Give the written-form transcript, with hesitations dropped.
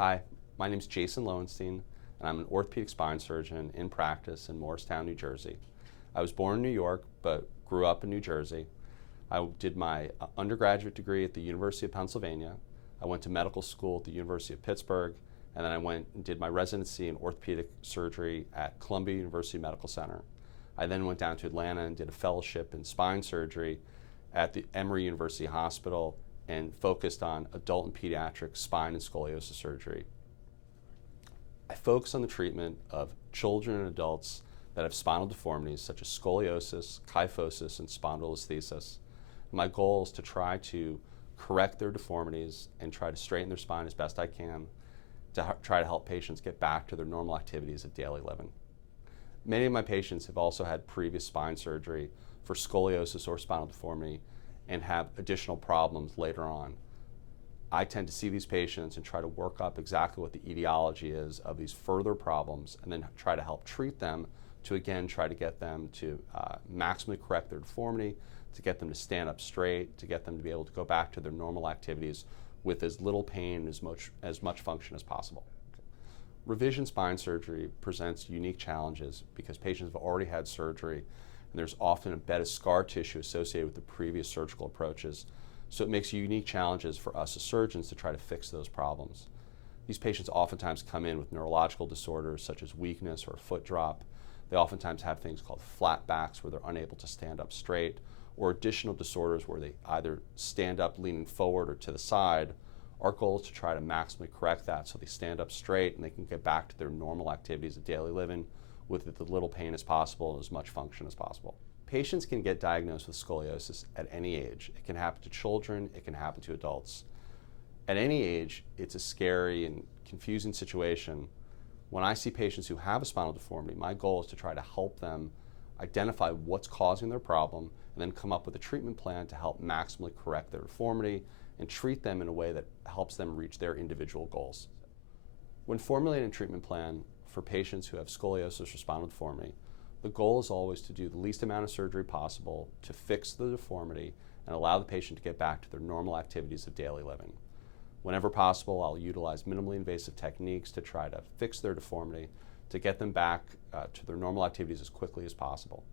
Hi, my name is Jason Lowenstein, and I'm an orthopedic spine surgeon in practice in Morristown, New Jersey. I was born in New York, but grew up in New Jersey. I did my undergraduate degree at the University of Pennsylvania. I went to medical school at the University of Pittsburgh, and then I went and did my residency in orthopedic surgery at Columbia University Medical Center. I then went down to Atlanta and did a fellowship in spine surgery at the Emory University Hospital and focused on adult and pediatric spine and scoliosis surgery. I focus on the treatment of children and adults that have spinal deformities such as scoliosis, kyphosis, and spondylolisthesis. My goal is to try to correct their deformities and try to straighten their spine as best I can to try to help patients get back to their normal activities of daily living. Many of my patients have also had previous spine surgery for scoliosis or spinal deformity and have additional problems later on. I tend to see these patients and try to work up exactly what the etiology is of these further problems and then try to help treat them to again try to get them to maximally correct their deformity, to get them to stand up straight, to get them to be able to go back to their normal activities with as little pain and as much function as possible. Revision spine surgery presents unique challenges because patients have already had surgery and there's often embedded scar tissue associated with the previous surgical approaches. So it makes unique challenges for us as surgeons to try to fix those problems. These patients oftentimes come in with neurological disorders such as weakness or foot drop. They oftentimes have things called flat backs where they're unable to stand up straight, or additional disorders where they either stand up leaning forward or to the side. Our goal is to try to maximally correct that so they stand up straight and they can get back to their normal activities of daily living with as little pain as possible and as much function as possible. Patients can get diagnosed with scoliosis at any age. It can happen to children, it can happen to adults. At any age, it's a scary and confusing situation. When I see patients who have a spinal deformity, my goal is to try to help them identify what's causing their problem and then come up with a treatment plan to help maximally correct their deformity and treat them in a way that helps them reach their individual goals. When formulating a treatment plan for patients who have scoliosis or spinal deformity, the goal is always to do the least amount of surgery possible to fix the deformity and allow the patient to get back to their normal activities of daily living. Whenever possible, I'll utilize minimally invasive techniques to try to fix their deformity, to get them back to their normal activities as quickly as possible.